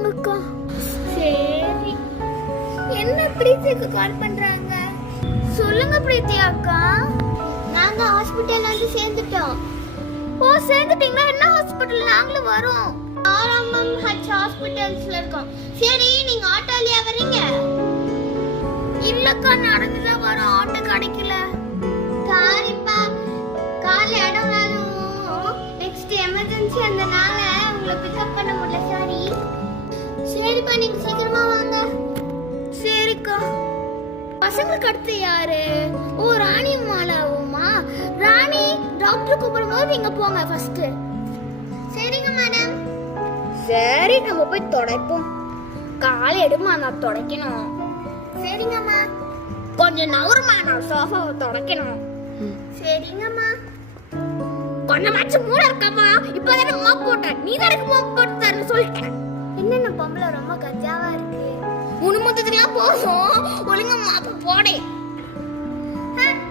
போங்கக்கா. சரி. என்ன பிரீத்திக்கு கால் பண்றாங்க? சொல்லுங்க பிரீத்தி அக்கா. நாங்க ஹாஸ்பிடல்ல வந்து சேர்ந்துட்டோம். ஓ சேர்ந்துட்டீங்களா? என்ன ஹாஸ்பிடல்? நாங்களும் வரோம். RMMH ஹாஸ்பிடல்ஸ்ல இருக்கோம். சரி நீங்க ஆட்டோலயா வரீங்க? இல்லக்கா நடந்து தான் வரோம். ஆட்டோ கிடைக்கல. சாரிப்பா. காலைல இடம்னாலும் நெக்ஸ்ட் எமர்ஜென்சி அதனால உங்களை பிக்கப் பண்ண முடியல. சாரி. சரிப்பா நீங்க சீக்கிரமா வாங்க. சரிக்கா. பசங்களுக்கு அடுத்து யாரு? ஓ ராணி மாலாவுமா? ராணி டாக்டர் கூப்பிடும்போது நீங்க போங்க ஃபர்ஸ்ட். சரிங்க மேடம். சரி நம்ம போய் துடைப்போம். காலை எடுமா நான் துடைக்கணும். சரிங்கம்மா. கொஞ்சம் நவருமா நான் சோஃபாவை துடைக்கணும். சரிங்கம்மா. கொஞ்சமாச்சும் மூட இருக்கம்மா. இப்பதானே மாப் போட்டேன். நீ தான் மாப் போட்டு தரேன்னு சொல்லிட்டேன். என்னென்ன பொம்பளை ரொம்ப கஜாவா இருக்கு. உனுமொத்தத்துலயா போதும். ஒழுங்கா மாப்பு போடே.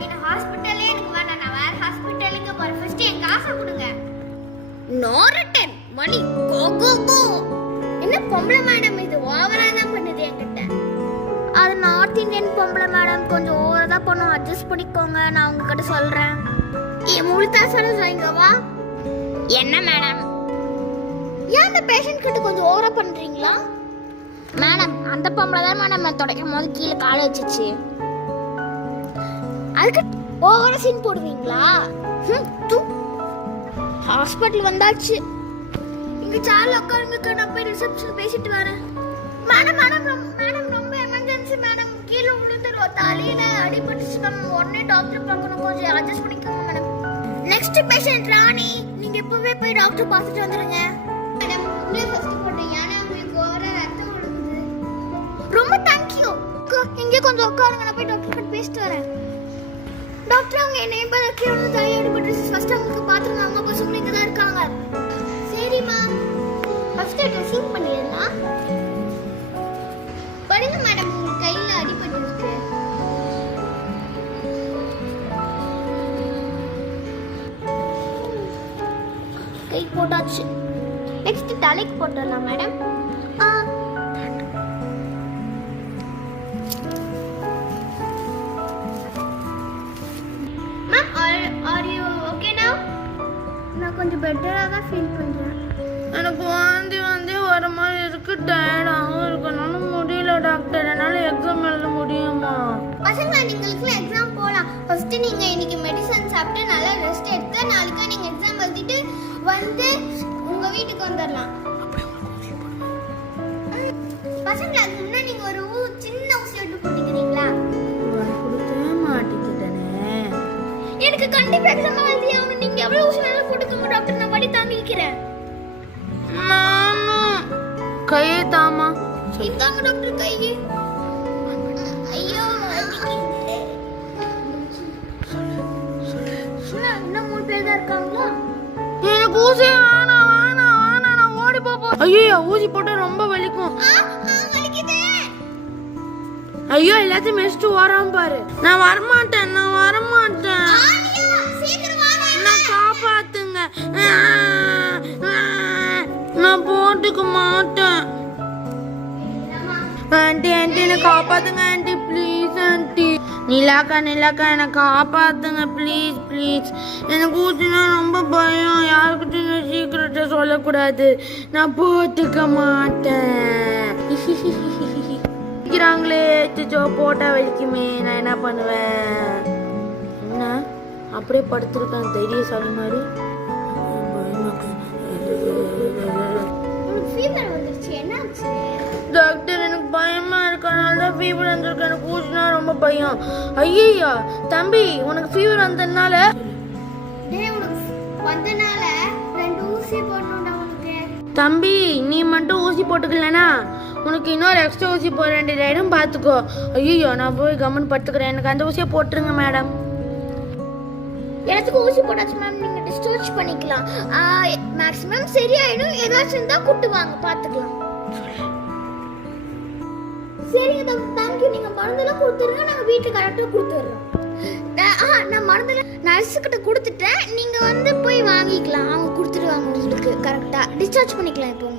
இந்த ஹாஸ்பிட்டலே எனக்கு வேணாம். நான் வேற ஹாஸ்பிட்டலுக்கு போறேன். ஃபர்ஸ்ட் என் காசை கொடுங்க. நோ ரிட்டர்ன் மணி. கோ கோ கோ. என்ன பொம்பளை மேடம் இது ஓவரா தான் பண்ணுது என்கிட்ட. அது நார்த் இந்தியன் பொம்பளை மேடம். கொஞ்சம் ஓவரா தான் பண்ணும். அட்ஜஸ்ட் பண்ணிக்கோங்க. நான் உங்ககிட்ட சொல்றேன். முழுத்தா சொல்லுங்க வா. என்ன மேடம்? ஏன் அந்த பேஷண்ட் கிட்ட கொஞ்சம் ஓவரா பண்றீங்களா? மேடம் அந்த பொம்பளை தான் மேடம் துடைக்கும் போது கீழே காலை வச்சிச்சு. அதுக்கு ஓவரா சீன் போடுவீங்களா? ஹாஸ்பிட்டல் வந்தாச்சு. இங்க சால உட்காருங்க. நான் போய் ரிசப்ஷன் பேசிட்டு வரேன். மேடம் மேடம் மேடம் ரொம்ப எமர்ஜென்சி மேடம். கீழே விழுந்து தலையில அடிபட்டுச்சு மேம். உடனே டாக்டர் பார்க்கணும். கொஞ்சம் அட்ஜஸ்ட் பண்ணிக்கோங்க மேடம். நெக்ஸ்ட் பேஷண்ட் ராணி. நீங்க இப்பவே போய் டாக்டர் பார்த்துட்டு வந்துருங்க. மேடம் உள்ளே ஃபர்ஸ்ட் போடுங்க. ஏன்னா உங்களுக்கு ஓவரா ரத்தம் ஓடுது. ரொம்ப தேங்க்யூ. இங்கே கொஞ்சம் உட்காருங்க. நான் போய் டாக்டர் கிட்ட பேசிட்டு வரேன். டாக்டர் அவங்க என்ன பலக்கி ஒன்று தலையை அடிபட்டுச்சு. ஃபர்ஸ்ட் அவங்களுக்கு பார்த்துருங்க. அவங்க பசங்க இங்கே தான் இருக்காங்க. சரிம்மா. ஃபர்ஸ்ட் ட்ரெஸ்ஸிங் பண்ணிடலாம். படிங்க மேடம். உங்க கையில அடிபட்டு இருக்கு. கை போட்டாச்சு. நெக்ஸ்ட் தலைக்கு போட்டுடலாம் madam. Ma'am are you okay நவ? நான் கொஞ்சம் பெட்டரா தான் ஃபீல் பண்றேன். எனக்கு வாந்தி வர மாதிரி இருக்கு. டயர்டாகவும் இருக்கனால முடியல டாக்டர். என்னால் எக்ஸாம் எழுத முடியுமா? பசங்க நீங்களுக்கு எக்ஸாம் போகலாம். ஃபர்ஸ்ட் நீங்க இன்னைக்கு மெடிசன் சாப்பிட்டு நல்லா ரெஸ்ட் எடுத்து நாளைக்கு நீங்க எக்ஸாம் எழுதிட்டு வந்து உங்க வீட்டுக்கு வந்துடலாம். பசங்க அதுக்கு முன்னாடி நீங்க ஒரு சின்ன ஊசி எடுத்து போட்டுக்கிறீங்களா? கொடுக்கவே மாட்டேங்கிட்டனே. எனக்கு கண்டிப்பா எக்ஸாம் எழுதி ஆகணும். நீங்க எவ்வளவு ஊசி வேணாலும் போட்டுக்கோங்க டாக்டர். நான் வலி தாங்கிக்கிறேன். கையை தாமா. இதாங்க டாக்டர் கை. ஐயோ இன்னும் 3 பேர் தான் இருக்காங்களா? எனக்கு ஊசி வேணாம் வேணாம் வேணாம். நான் ஓடி போப்போம். ஐயோ ஊசி போட்டா ரொம்ப வலிக்கும். ஐயோ எல்லாத்தையும் மெஸ்ட்டு வராம பாரு. நான் வரமாட்டேன். நான் காப்பாத்துங்க. நான் போட்டுக்க மாட்டேன். ஆண்டி என்ன காப்பாத்துங்க ஆண்டி. Please aunty. நிலாக்கா என்னை காப்பாத்துங்க ப்ளீஸ். எனக்கு ஊற்றினா ரொம்ப பயம். யாருக்கிட்ட சீக்கிரத்தை சொல்லக்கூடாது. நான் போட்டுக்க மாட்டேன். இருக்கிறாங்களே போட்டா வலிக்குமே. நான் என்ன பண்ணுவேன்? என்ன அப்படியே படுத்துருக்கேன் தைரியசாலி மாதிரி. டாக்டர் எனக்கு பயமா இருக்கனால தான் ஃபீவர் வந்திருக்கு. எனக்கு ஊசினா ரொம்ப பயம். ஐயா தம்பி உனக்கு ஃபீவர் வந்ததுனால தம்பி நீ மட்டும் ஊசி போட்டுக்கலனா உனக்கு இன்னொரு எக்ஸ்ட்ரா ஊசி போட வேண்டியதாயிடும். பார்த்துக்கோ. ஐயோ நான் போய் கவர்மெண்ட் படுத்துக்கிறேன். எனக்கு அந்த ஊசியை போட்டுருங்க மேடம். எனக்கு ஊசி போட்டாச்சு மேம். நீங்க டிஸ்சார்ஜ் பண்ணிக்கலாம். மேக்ஸிமம் சரியாயிடும். ஏதாச்சும் இருந்தா கூட்டு வாங்க பார்த்துக்கலாம். சரிங்க தேங்க்யூ. நீங்க மருந்தெல்லாம் கொடுத்துருங்க. நாங்க வீட்டுக்கு கரெக்டாக கொடுத்துட்றோம். நான் மருந்தெல்லாம் நர்ஸுக்கிட்ட கொடுத்துட்டேன். நீங்க வந்து போய் வாங்கிக்கலாம். அவங்க கொடுத்துருவாங்க உங்களுக்கு கரெக்டாக. டிஸ்சார்ஜ் பண்ணிக்கலாம் இப்போ.